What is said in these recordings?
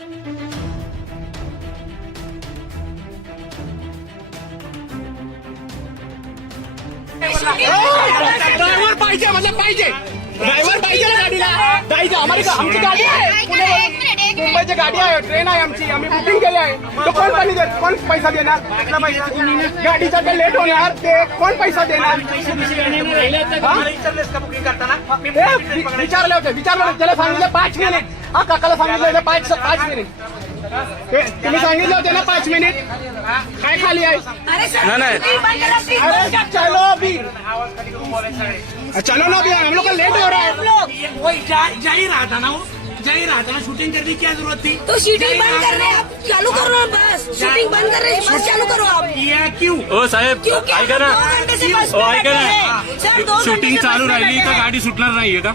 Driver पाहिजे म्हणजे पाहिजे, ड्रायव्हर पाहिजे ना गाडीला जायचं. आमची गाडी आहे, मुंबईची गाडी आहे, ट्रेन आहे आमची, आम्ही बुकिंग केली आहे. तो कोण पैसा देणार? गाडीचा ते लेट होणार, ते कोण पैसा देणार? बुकिंग करताना विचारले होते, त्याला सांगितलं 5 मिनिट. हा काकाला सांगितलं होतं 5 मिनिट. तुम्ही सांगितलं होते ना 5 मिनिट. काय खाली आहे? नाही चलो अभी, चलो ना अभी, हम लोग का लेट हो रहा है. जा ही रहा था ना वो, जा ही रहा था ना. शूटिंग करने की क्या जरूरत थी? तो शूटिंग बंद कर रहे हैं, आप चालू करो ना बस. शूटिंग बंद कर रहे हैं, बस चालू करो आप. या क्यों? ओ साहेब ऐका ना, ऐका ना, शूटिंग चालू राहिली तर गाडी सुटणार नाहीये का?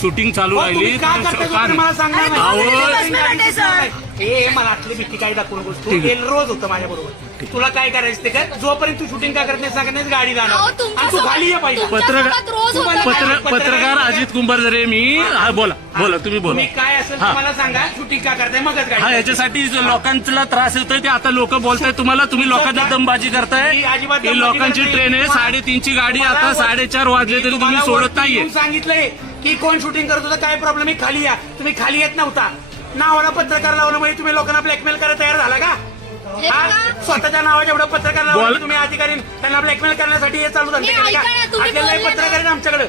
शूटिंग चालू राहिली का करता मला सांगणार अहो. नाही. हे मला आतली भीती काही दाखवू नकोस. तू गेल रोज होतं माझ्या बरोबर. तुला काय करायचं ते कर. जोपर्यंत तू शूटिंग का करत नाही सांगत नाही गाडी जाणार. आणि तू खाली ये पाहिजे. पत्रकार अजित कुंभारजरे मी. हा बोला तुम्ही बोला. मी काय असेल तुम्हाला सांगा. शूटिंग का करताय मगच हा गाडी. याच्यासाठी लोकांना त्रास येतोय ते आता लोक बोलताय तुम्हाला, तुम्ही लोकांना दमबाजी करताय. ही लोकांची ट्रेन आहे, 3:30ची गाडी, आता 4:30 वाजले तरी तुम्ही सोडत नाहीये. सांगितलंय की कोण शूटिंग करत होतं, काय प्रॉब्लेम आहे, खाली या. तुम्ही खाली येत नव्हता. नावाला पत्रकार लावलं म्हणजे तुम्ही लोकांना ब्लॅकमेल करायला तयार झाला का? स्वतःच्या नावाच्या एवढं पत्रकार लावलं तुम्ही अधिकारी, त्यांना ब्लॅकमेल करण्यासाठी हे चालू झालं. आपल्याला पत्रकार आहे आमच्याकडे.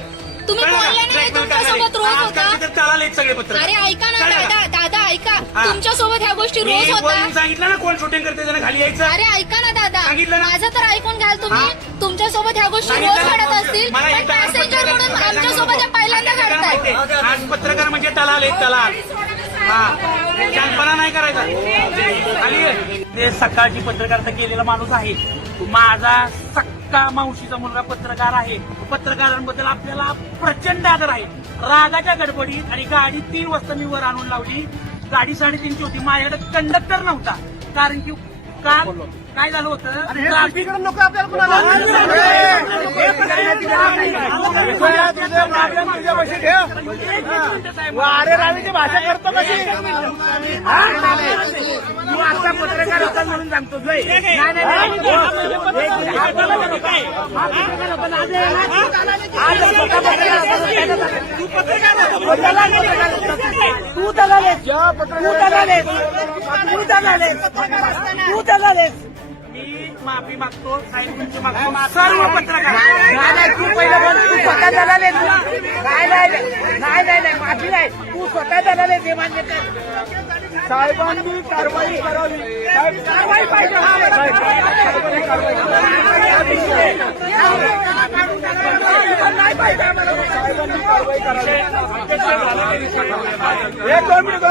चालले सगळे पत्र. अरे ऐका ना दादा ऐका, तुमच्यासोबत ह्या गोष्टी रोज होतात. सांगितलं ना कोण शूटिंग करते त्यांना खाली यायचं. अरे ऐका ना दादा, सांगितलं ना. माझं तर ऐकून घ्याल तुम्ही. तुमच्यासोबत ह्या गोष्टी रोज घडत असतील, पण पॅसेंजर म्हणून आमच्यासोबत या पहिल्यांदा घडताय. आज पत्रकार म्हणजे तलाल एक तलाल. हा शांतपणा नाही करायचा. खाली ते सकाळची पत्रकारिता केलेला माणूस आहे. माझा सक्का मावशीचा मुलगा पत्रकार आहे. पत्रकारांबद्दल आपल्याला प्रचंड आदर आहे. रागाच्या गडबडीत आणि गाडी 3 वाजता मी वर आणून लावली. गाडी 3:30ची होती. माझ्याकडे कंडक्टर नव्हता, कारण की काय झालं होतं, ट्रॅफिक लोक आपल्याला अरे रावीची भाषा करतो कशी? तू आता पत्रकार होता म्हणून सांगतो. मी माफी मागतो, साहेब तुमची मागतो सर्व पत्रकार. तू पहिलं बोल, तू स्वतः दलाल आहे. नाही माफी नाही, तू स्वतः दलाल आहे हे मान्य कर. साहेबांनी कारवाई करावी. कारवाई पाहिजे. नाही पाहिजे आम्हाला. साहेबांनी कारवाई करावी. 1-2 मिनिट.